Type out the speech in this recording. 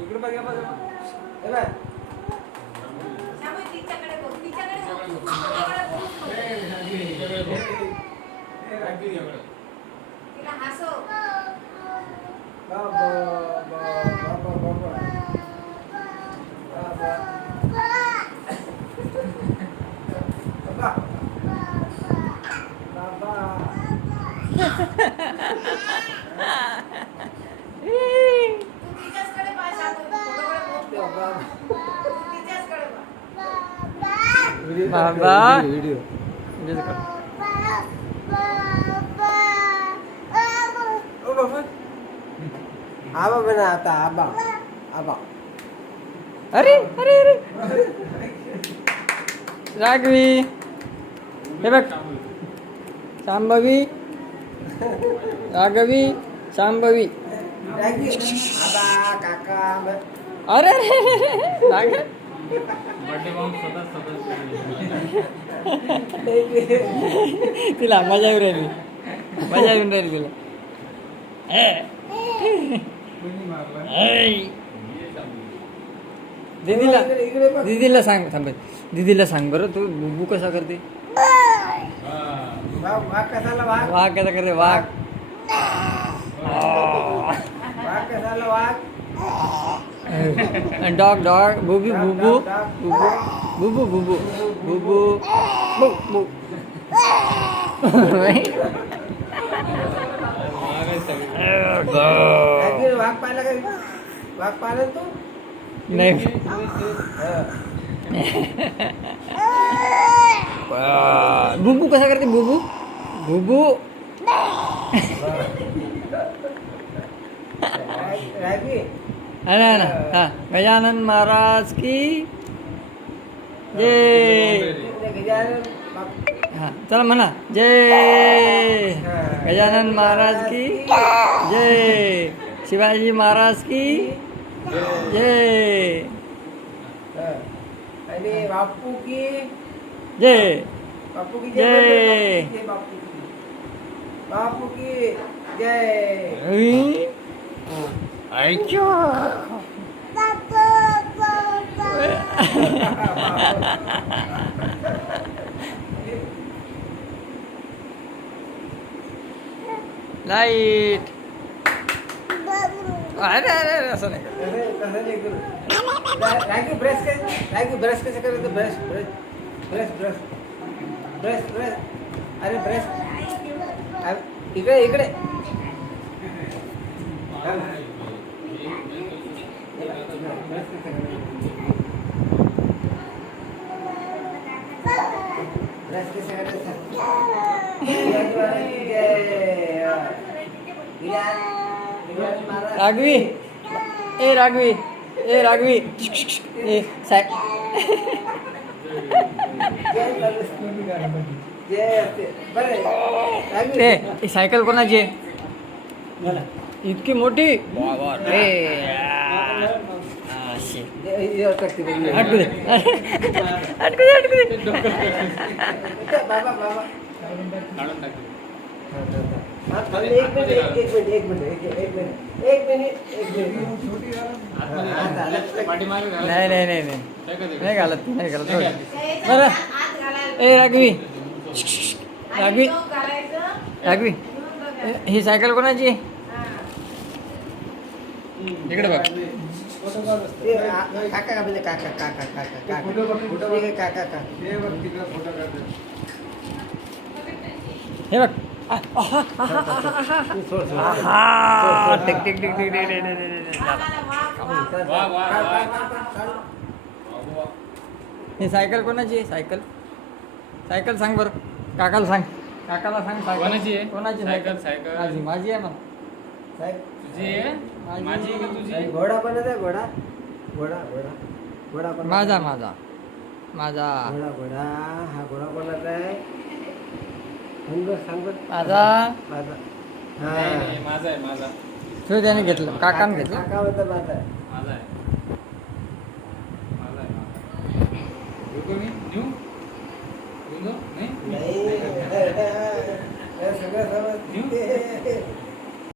इकडे बघ हे बघ. बाबा, बाबा, बाबा, बाबा. बाबा. बाबा व्हिडिओ ओ बाबा आबा बना आता आबा आबा. अरे अरे अरे राघवी हे बघ शांभवी राघवी शांभवी आबा काका. अरे अरे राघव तिला मजा येऊन राहिली मजा येऊन राहिली तिला दीदीला दीदीला सांग थांब दीदीला सांग बरं तू बुबू कसा करते वाघ कसाला वाघ वाघ कसा करते वाघ वाघ कसाला वाघ. डॉग डॉग बुबू बुबू बुबू बुबू बुबू बुबू बुबू वाघ पाहिला का वाघ पाहिला तू नाही बुबू कसा करते बुबू बुबू रागी है ना हा गजानन महाराज की जय हा चला म्हणा जय गजानन महाराज की जय शिवाजी महाराज की जय आणि बापू की जय बापू की जय. बापू की जय. ऐक्यो लाईट अरे अरे असं नाही रागी ब्रश कसं करायचं brush brush brush brush brush brush अरे ब्रश इकडे इकडे ब्रश कसं करायचं राघवी ए राघवी ए राघवी ए साय ए सायकल कोणाची आहे इतकी मोठी रे अटकू दे अटकू दे अटकू दे बाबा बाबा एक मिनिट नाही नाही नाही नाही नाही घालत नाही घालत बरं ए राघवी राघवी राघवी ही सायकल कोणाची आहे इकडे बघ काका म्हणजे काका काका काका काका काका हे बघ टिक टिक टिक टिक ही सायकल कोणाची आहे सायकल सायकल सांग बरं काकाला सांग काकाला सांग कोणाची आहे? कोणाची सायकल, सायकल. माझी माझी आहे ना तुझी आहे माझी का तुझी घोडा कोणाचा आहे घोडा घोडा घोडा घोडा कोणाचा? माझा माझा माझा घोडा घोडा हा घोडा कोणाचा आहे सांग बरं माझा माझा नाही, नाही, माझा आहे माझा तो त्याने घेतलं काकाने घेतलं काका होता माझा आहे माझा आहे माझा आहे माझा येतो मी नेऊ घेऊन जाऊ? नाही नाही सगळं समज